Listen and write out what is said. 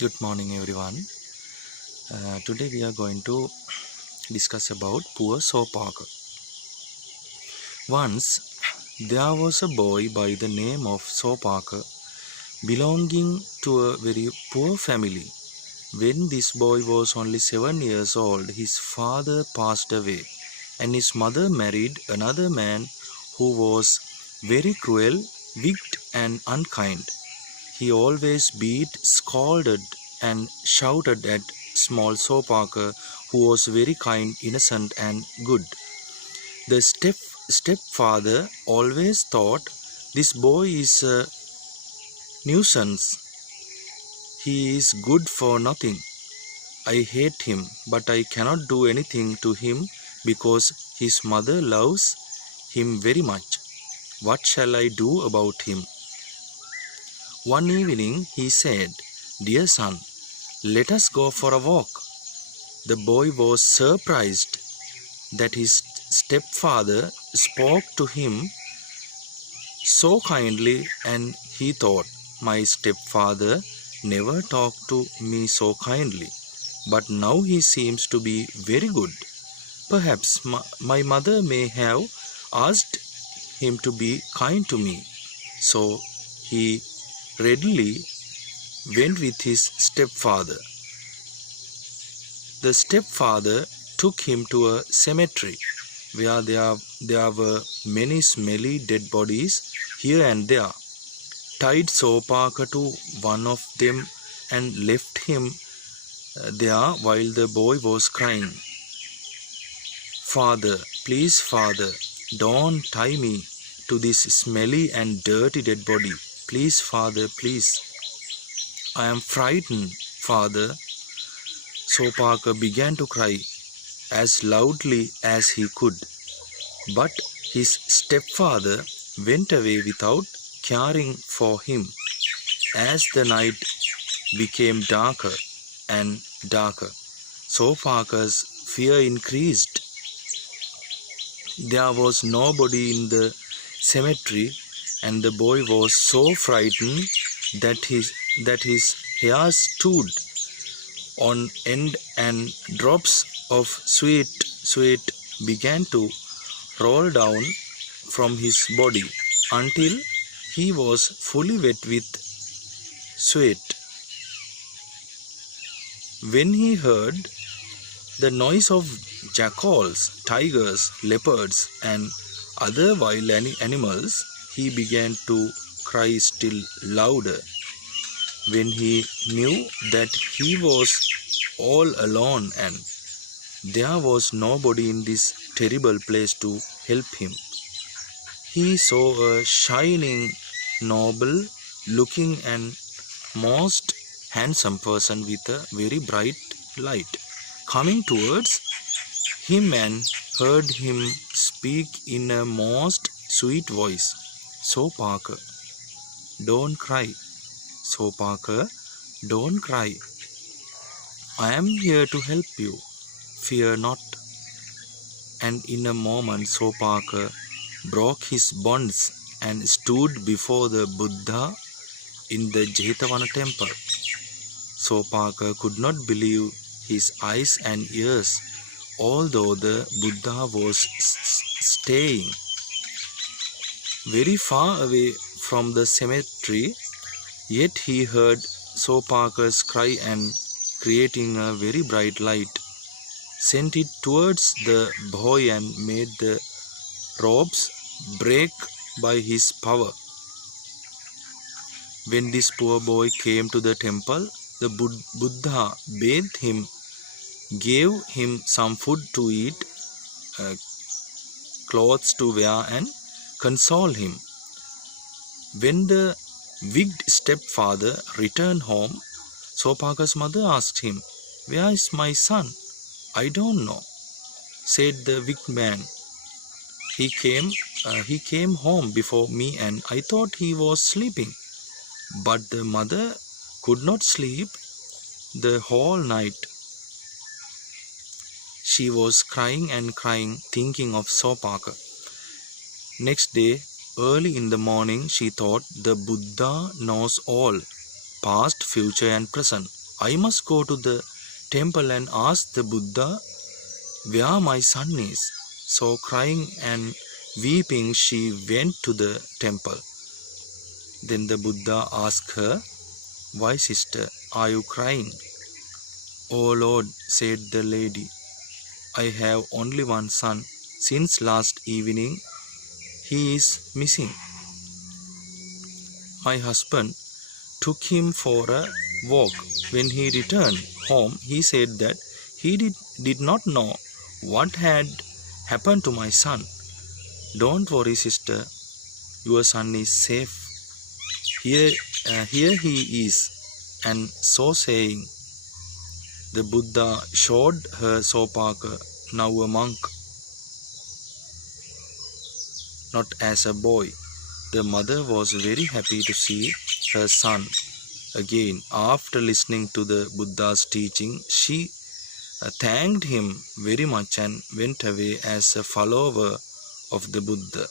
Good morning, everyone. Today we are going to discuss about poor sopaka. Once there was a boy by the name of Sopaka belonging to a very poor family. When this boy was only 7 years old, his father passed away, and his mother married another man who was very cruel, wicked, and unkind. He always beat, scolded, and shouted at small Sopaka, who was very kind, innocent, and good. The stepfather always thought, "This boy is a nuisance. He is good for nothing. I hate him, but I cannot do anything to him because his mother loves him very much. What shall I do about him?" One evening he said, "Dear son, let us go for a walk." The boy was surprised that his stepfather spoke to him so kindly, and he thought, "My stepfather never talked to me so kindly, but now he seems to be very good. Perhaps my mother may have asked him to be kind to me." So he readily went with his stepfather. The stepfather took him to a cemetery where there were many smelly dead bodies here and there. Tied Sopaka to one of them and left him there while the boy was crying. "Father, please, father, don't tie me to this smelly and dirty dead body. Please, father, please. I am frightened, father." Sopaka began to cry as loudly as he could, but his stepfather went away without caring for him. As the night became darker and darker, Sopaka's fear increased. There was nobody in the cemetery, and the boy was so frightened that his hair stood on end and drops of sweat began to roll down from his body until he was fully wet with sweat. When he heard the noise of jackals, tigers, leopards, and other wild animals, he began to cry still louder. When he knew that he was all alone and there was nobody in this terrible place to help him, he saw a shining, noble looking, and most handsome person with a very bright light coming towards him, and heard him speak in a most sweet voice, "Sopaka, don't cry. Sopaka, don't cry. I am here to help you. Fear not." And in a moment Sopaka broke his bonds and stood before the Buddha in the Jetavana temple. Sopaka could not believe his eyes and ears, although the Buddha was staying very far away from the cemetery. Yet he heard Sopaka's cry, and creating a very bright light, sent it towards the boy and made the ropes break by his power. When this poor boy came to the temple, the Buddha bathed him, gave him some food to eat, clothes to wear, and consoled him. When the wicked stepfather returned home, Sopaka's mother asked him, "Where is my son?" "I don't know," said the wicked man. He came home before me, and I thought he was sleeping." But the mother could not sleep the whole night. She was crying and crying, thinking of Sopaka. Next day, early in the morning, she thought, "The Buddha knows all, past, future, and present. I must go to the temple and ask the Buddha where my son is. So crying and weeping, she went to the temple. Then the Buddha asked her, "Why, sister, are you crying?" "Oh Lord," said the lady, "I have only one son. Since last evening, he is missing. My husband took him for a walk. When he returned home, he said that he did not know what had happened to my son. Don't worry, sister. Your son is safe. Here he is." And so saying, the Buddha showed her sopaka, now a monk, not as a boy. The mother was very happy to see her son again. After listening to the Buddha's teaching, she thanked him very much and went away as a follower of the Buddha.